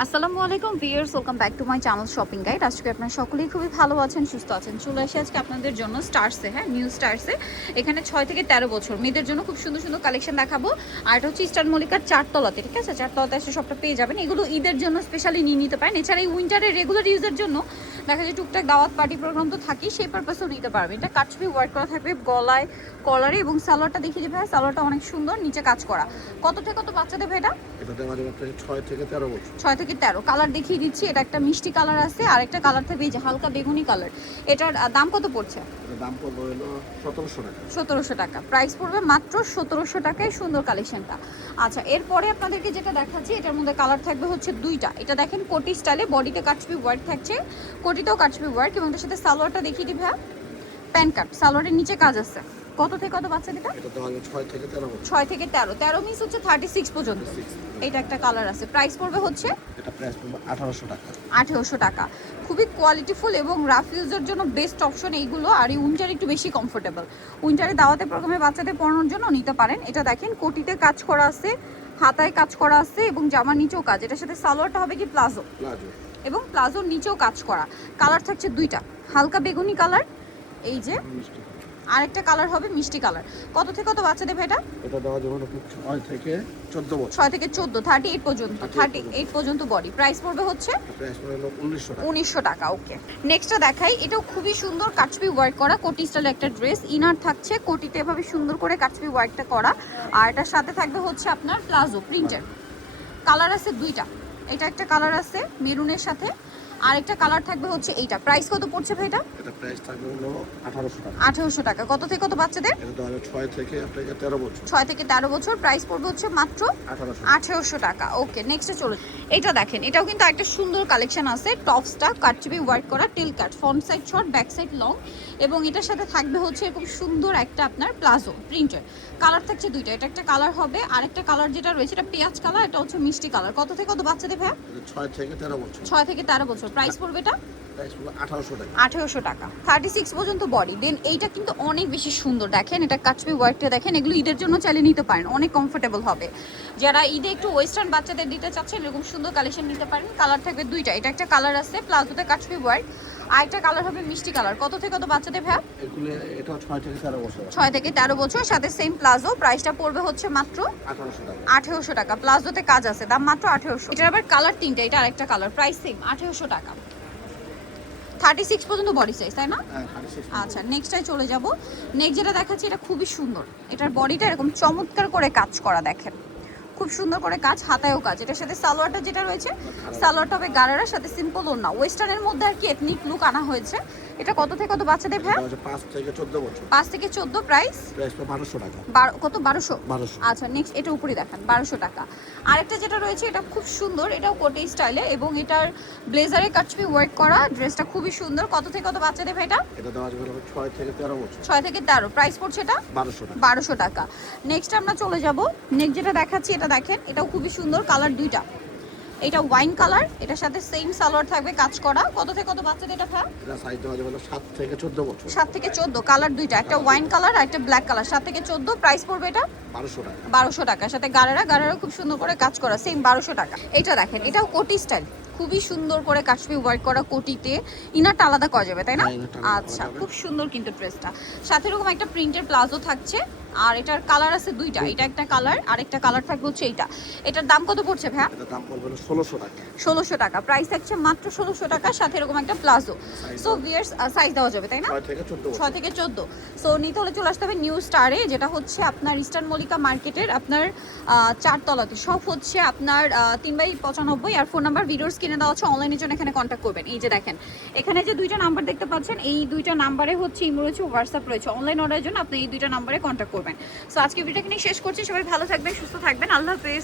আসসালামু আলাইকুম viewers, welcome back to my channel shopping guide. আজকে আপনারা সকলেই খুবই ভালো আছেন, সুস্থ আছেন। চলে আসি আজকে আপনাদের জন্য স্টার্সে, নিউ স্টার্সে। এখানে 6 থেকে 13 বছর মেয়েদের জন্য খুব সুন্দর সুন্দর কালেকশন দেখাবো। আর এটা হচ্ছে ইস্টার্ন মল্লিকার 4 তলাতে, ঠিক আছে? 4 তলাতে এসে সবটা পেয়ে যাবেন। এগুলো ঈদের জন্য স্পেশালি নিয়ে নিতে পারেন। এছাড়া এই উইন্টারের রেগুলার ইউজের জন্য দেখা যায় টুকটাক দাওয়াত পার্টি প্রোগ্রাম তো থাকেই, সেই পারপাসেও নিতে পারবেন। এটা কাটছবি ওয়ার্ক করা থাকবে গলায়, কলারে, এবং সালোয়ারটা দেখিয়ে দেবে। সালোয়ারটা অনেক সুন্দর, নিচে কাজ করা। কত থেকে কত বাচ্চা দেবে এটা? এটাতে আমাদের মাত্র 6 থেকে 13 বছর। 6 থেকে 13 কালার দেখিয়ে দিচ্ছি। এটা একটা মিষ্টি কালার আছে, আর একটা কালার থাকবে এই যে হালকা বেগুনি কালার। এটার দাম কত পড়ছে? এটার দাম পড়বে হলো 1700 টাকা। 1700 টাকা প্রাইস পড়বে, মাত্র 1700 টাকায় সুন্দর কালেকশনটা। আচ্ছা, এরপরে আপনাদেরকে যেটা দেখাচ্ছি, এটার মধ্যে কালার থাকবে হচ্ছে দুইটা। এটা দেখেন কোটি স্টাইলে, বডিতে কাটছবি ওয়ার্ক থাকছে, কোটিতেও কাটছবি ওয়ার্ক, এবং এটার সাথে সালোয়ারটা দেখিয়ে দিবে। প্যান কাট, সালোয়ারের নিচে কাজ আছে। কত থেকে কত বাচ্চা দিটা? এটা তো আমাদের 6 থেকে 13 বছর। 6 থেকে 13, 13 মিস হচ্ছে 36 পর্যন্ত। এটা একটা কালার আছে, প্রাইস পড়বে হচ্ছে এটা প্রাইস পড়বে 1800 টাকা। 1800 টাকা। খুবই কোয়ালিটিফুল এবং রাফ ইউজের জন্য বেস্ট অপশন এইগুলো। আর এই উইন্টার একটু বেশি কমফোর্টেবল, উইন্টারে দাওয়াতে প্রোগ্রামে বাচ্চাদের পরানোর জন্য নিতে পারেন। এটা দেখেন কোটিতে কাজ করা আছে, হাতায় কাজ করা আছে, এবং জামার নিচেও কাজ। এটার সাথে সালোয়ারটা হবে কি প্লাজো, এবং প্লাজোর নিচেও কাজ করা। কালার থাকছে দুইটা, হালকা বেগুনি কালার, এই যে আরেকটা কালার হবে মিষ্টি কালার। কত থেকে কত বাচ্চা দেবে এটা? এটা দেওয়া যাবে 6 থেকে 14 বছর। 6 থেকে 14, 38 পর্যন্ত, 38 পর্যন্ত বডি। প্রাইস পড়বে হচ্ছে প্রাইস পড়বে হলো 1900 টাকা। 1900 টাকা। ওকে, নেক্সটটা দেখাই। এটাও খুবই সুন্দর কাটছবি ওয়ার্ক করা কোটি স্টাইলের একটা ড্রেস। ইনার থাকছে কোটিতে এভাবে সুন্দর করে কাটছবি ওয়ার্কটা করা, আর এটার সাথে থাকবে হচ্ছে আপনার প্লাজো প্রিন্টের। কালার আছে দুইটা, এটা একটা কালার আছে মেরুনের সাথে, আর একটা কালার থাকবে হচ্ছে এইটা। প্রাইস কত পড়ছে ভাই এটা? এটা প্রাইস থাকবে হলো 1800 টাকা। 1800 টাকা। কত থেকে কত বাচ্চাদের? এটা দেওয়া যাবে 6 থেকে আপনাকে 13 বছর। 6 থেকে 13 বছর, প্রাইস পড়বে হচ্ছে মাত্র 1800। 1800 টাকা। ওকে, নেক্সটে চলুন। এটা দেখেন, এটাও কিন্তু একটা সুন্দর কালেকশন আছে। টপসটা কাটছবি ওয়ার্ক করা, টিল cut, front side short, back side long, এবং এটার সাথে থাকবে হচ্ছে এরকম সুন্দর একটা আপনার প্লাজো প্রিন্টের। কালার থাকছে দুইটা, এটা একটা কালার হবে, আর একটা কালার যেটা রয়েছে এটা পেঁয়াজ কালার, এটা হচ্ছে মিষ্টি কালার। কত থেকে কত বাচ্চাদের ভাইয়া? এটা 6 থেকে 13 বছর। 6 থেকে 13 বছর, প্রাইস পড়বে এটা প্রাইস পড়বে 1800 টাকা। 1800 টাকা। 36 পর্যন্ত বডি। দেন এইটা কিন্তু অনেক বেশি সুন্দর, দেখেন এটা কাটছবি ওয়ার্কটা দেখেন। এগুলো ঈদের জন্য চাইলে নিতে পারেন, অনেক কমফোর্টেবল হবে। যারা ঈদে একটু ওয়েস্টার্ন বাচ্চাদের দিতে চাচ্ছেন, এরকম সুন্দর কালেকশন নিতে পারেন। কালার থাকবে দুইটা, এটা একটা কালার আছে প্লাজোতে কাটছবি ওয়ার্ক, আর একটা কালার হবে মিষ্টি কালার। কত থেকে কত বাচ্চাদের ভাই? এগুলো এটা 6 থেকে 13 বছর। 6 থেকে 13 বছর, সাথে সেম প্লাজো। প্রাইসটা পড়বে হচ্ছে মাত্র 1800 টাকা। 1800 টাকা। প্লাজোতে কাজ আছে, দাম মাত্র 1800। এটার আবার কালার তিনটা, এটা আরেকটা কালার, প্রাইস সেম 1800 টাকা। 36 পর্যন্ত বডি সাইজ, তাই না? হ্যাঁ 36। আচ্ছা, নেক্সটটাই চলে যাব। নেক্সট যেটা দেখাচ্ছি এটা খুবই সুন্দর। এটার বডিটা এরকম চমৎকার করে কাজ করা, দেখেন খুব সুন্দর করে কাজ, হাতায়ও কাজ। এটার সাথে সালোয়ারটা যেটা রয়েছে, সালোয়ারটা হবে গারারা, সাথে সিম্পল ওড়না। ওয়েস্টার্নের মধ্যে আর কি এথনিক লুক আনা হয়েছে। এটা কত থেকে কত বাচ্চাদের ভাই? 5 থেকে 14 বছর। 5 থেকে 14, প্রাইস প্রাইস পড়বে 1200 টাকা। কত? 1200। 1200। আচ্ছা, নেক্সট এটা উপরে দেখান, 1200 টাকা। আরেকটা যেটা রয়েছে এটা খুব সুন্দর, এটাও কোটি স্টাইলে, এবং এটার ব্লেজারে কাটছবি ওয়ার্ক করা। ড্রেসটা খুবই সুন্দর। কত থেকে কত বাচ্চাদের ভাই এটা? এটা দেওয়া যাবে 6 থেকে 13 বছর। 6 থেকে 13, প্রাইস পড়ছে এটা 1200 টাকা। 1200 টাকা। নেক্সট আমরা চলে যাব। নেক্সট যেটা দেখাচ্ছি এটা দেখেন, এটাও খুবই সুন্দর। কালার দুইটা, এটা ওয়াইন কালার, এটার সাথে সেম সালোয়ার থাকবে কাজ করা। কত থেকে কত বাচ্চাদের এটা ভাই? এটা সাইজ দেওয়া যাবে 7 থেকে 14 বছর। 7 থেকে 14, কালার দুইটা, একটা ওয়াইন কালার আর একটা ব্ল্যাক কালার। 7 থেকে 14, প্রাইস পড়বে এটা 1200 টাকা। 1200 টাকা। সাথে গারারা খুব সুন্দর করে কাজ করা, সেম 1200 টাকা। এটা দেখেন, এটাও কোটি স্টাইল, খুবই সুন্দর করে কাশ্মীর ওয়ার্ক করা কোটিতে। ইনারটা আলাদা করা যাবে, তাই না? হ্যাঁ, ইনারটা আলাদা আচ্ছা, করা যাবে। খুব সুন্দর কিন্তু ড্রেসটা। সাথে এরকম একটা প্রিন্টের প্লাজো থাকছে, আর এটার কালার আছে দুইটা, এটা একটা কালার, আর একটা কালার থাকবে হচ্ছে এইটা। এটার দাম কত পড়ছে ভাইয়া? এটার দাম পড়বে 1600 টাকা। 1600 টাকা। প্রাইস থাকছে মাত্র 1600 টাকা, সাথে এরকম একটা প্লাজো। সো ভিয়ার্স, সাইজ দেওয়া যাবে, তাই না? 6 থেকে 14 বছর। 6 থেকে 14। সো নিতে হলে চলে আসতে হবে নিউ স্টারে, যেটা হচ্ছে আপনার ইস্টার্ন মল্লিকা মার্কেটের আপনার 4 তলাতে। সব হচ্ছে আপনার 3/95, আর ফোন নাম্বার ভিডিওর স্ক্রিনে দেওয়া আছে। অনলাইনের জন্য এখানে কন্ট্যাক্ট করবেন। এই যে দেখেন, এখানে যে দুইটা নাম্বার দেখতে পাচ্ছেন, এই দুইটা নাম্বারে হচ্ছে ইমো রয়েছে, হোয়াটসঅ্যাপ রয়েছে। অনলাইন অর্ডারের জন্য আপনি এই দুইটা নাম্বারে কন্ট্যাক্ট করবেন। সো আজকে ভিডিওটা এখানে শেষ করছি। সবাই ভালো থাকবেন, সুস্থ থাকবেন, আল্লাহ হাফেজ।